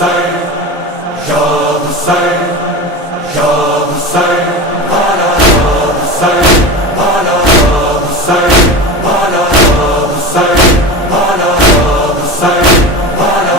Hussein, Ya Hussein, Ya Hussein, Hala Hussein, Hala Hussein, Hala Hussein, Hala Hussein, Hala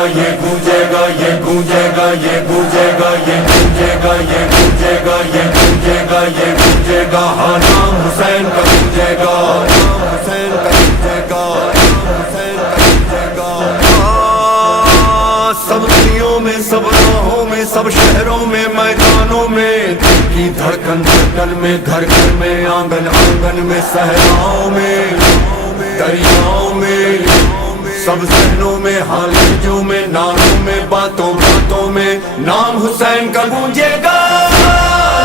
گا یہ گونجے گا یہ گونجے گا یہ گونجے گا یہ گونجے گا یہ گونجے گا یہ گونجے گا یہ گونجے گا ہاں نام حسین کا گونجے گا نام حسین کا گونجے گا نام حسین کا گونجے گا سب گلیوں میں سب راہوں میں سب شہروں میں میدانوں میں دل کی دھڑکن دھڑکن میں گھر گھر میں آنگن آنگن میں صحراؤں میں دریاؤں میں سب ذہنوں میں حالجوں میں ناموں میں باتوں باتوں میں نام حسین کا گونجے گا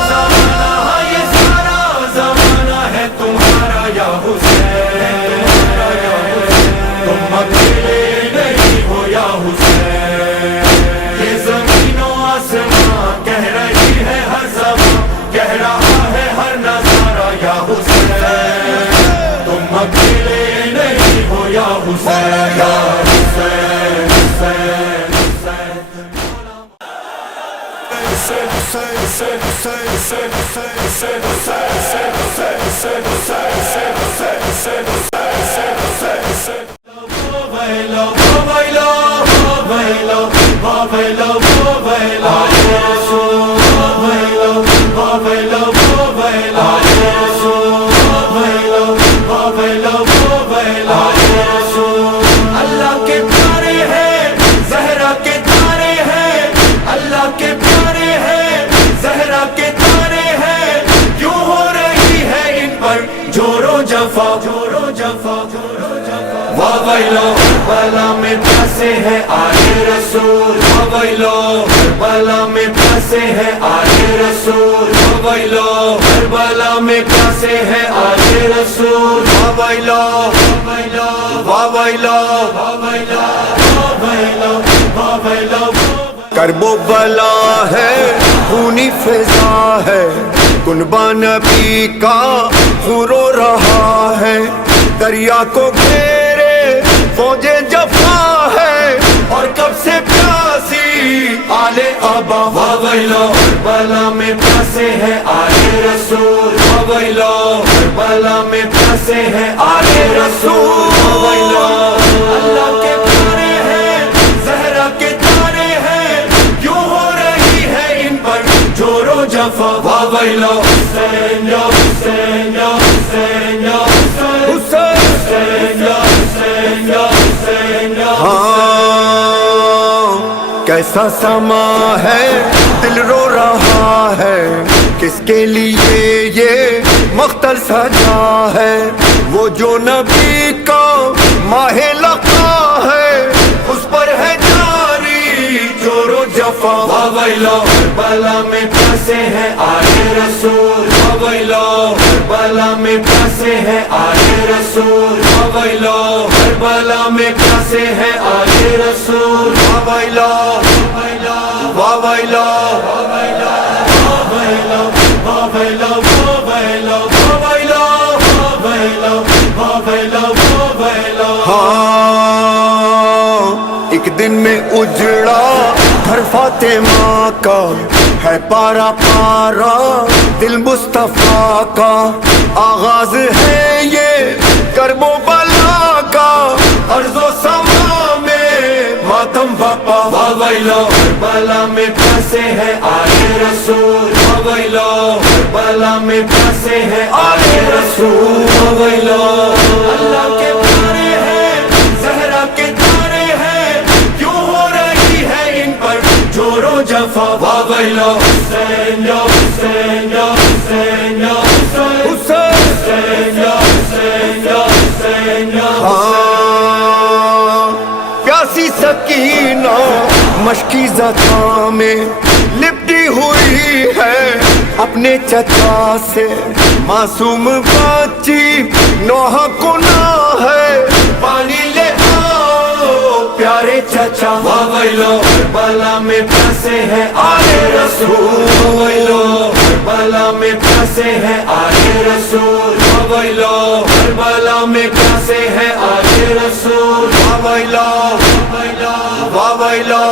زمانہ یہ سارا زمانہ ہے تمہارا یا حسین تم اکیلے نہیں ہو یا حسین یہ زمین و آسمان کہہ رہی ہے ہر زبان کہہ رہا ہے ہر نظارہ یا حسین تم اکیلے نہیں ہو یا حسین یا حسین حسین اللہ کے پیارے ہیں زہرا کے تارے ہیں اللہ کے پیارے ہیں زہرا کے تارے ہیں کیوں ہو رہی ہے ان پر جورو جفا جورو جفا واہ ویلو کربلا میں پھنسے ہیں آلِ رسول واہ ویلو کربلا میں پھنسے ہیں آلِ رسول واہ ویلو کربلا میں پھنسے ہیں آلِ رسول واہ ویلو واہ ویلو واہ ویلو واہ ویلو کرب و بلا ہے خونی فضا ہے کنبہ نبی کا خون رو رہا ہے دریا کو گھیرے فوج جفا ہے اور کب سے پیاسی آل ابا واہ ویلو کربلا میں پھنسے ہیں آل رسول واہ ویلو کربلا میں پھنسے ہیں آل رسول واہ ویلو اللہ کے پیارے ہیں زہرا کے تارے ہیں کیوں ہو رہی ہے ان پر جورو جفا واہ ویلو حسین یا حسین یا حسین یا حسین یا حسین یا حسین یا کیسا سما ہے دل رو رہا ہے کس کے لیے یہ مقتل سجا ہے وہ جو نبی کا ماہ لقا ہے اس پر ہے جاری جورو جفا واہ ویلو کربلا میں پھنسے ہیں آل رسول واہ ویلو کربلا میں پھنسے ہیں آل رسول واہ ویلو کربلا میں پھنسے ہیں آل رسول واہ ویلو واہ ویلو ایک دن میں اجڑا گھر فاطمہ کا ہے پارا پارا دل مصطفیٰ کا آغاز ہے یہ کرب و بلا کا ارض و سما میں ماتم باپا واہ ویلو کربلا میں پھنسے ہیں آل رسول واہ ویلو کربلا میں پھنسے ہیں آل رسول واہ ویلو اللہ کے پیارے ہیں زہرا کے تارے ہیں کیوں ہو رہی ہے ان پر جورو جفا واہ ویلو حسین یا حسین یا حسین یا حسین یا حسین یا حسین یا پیاسی سکینہ مشکیزہ میں لپٹی ہوئی ہے اپنے چچا سے معصوم بچی نوحہ گناہ ہے پانی لے آؤ پیارے چچا واہ ویلو کربلا میں پھنسے ہیں آل رسول واہ ویلو کربلا میں پھنسے ہیں آل رسول واہ ویلو کربلا میں پھنسے ہیں آل رسول واہ ویلو واہ ویلو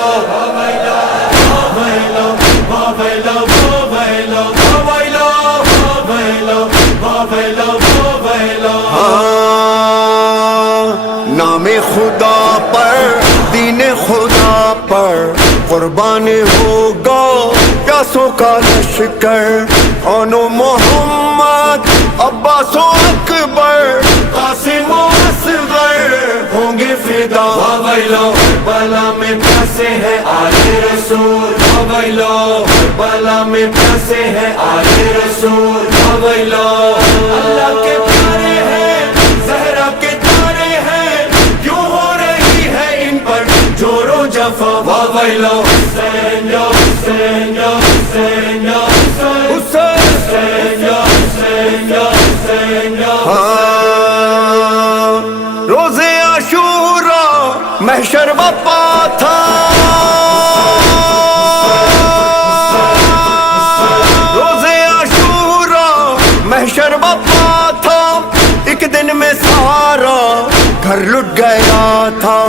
نام خدا پر دین خدا قربان ہوگا پیاسوں کا لشکر کون و محمد عباس و اکبر قاسم و اصغر ہوں گے فدا ویلو کربلا میں پیاسے ہیں آل رسول ویلو کربلا میں پیاسے ہیں آل رسول ویلو اللہ کے پیارے ہیں زہرا کے تارے ہیں کیوں ہو رہی ہے ان پر جور و جفا ویلو حسین یا حسین یا حسین یا حسین یا حسین یا حسین یا روز عاشورا محشر بپا تھا روز عاشورا محشر بپا تھا ایک دن میں سارا گھر لٹ گیا تھا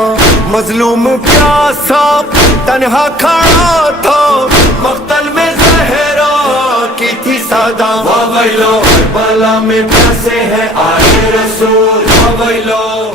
مظلوم پیاسا تنہا کھڑا تھا مقتل میں زہرا کی تھی صدا ویلو کربلا میں پیاسے ہیں آل رسول ویلو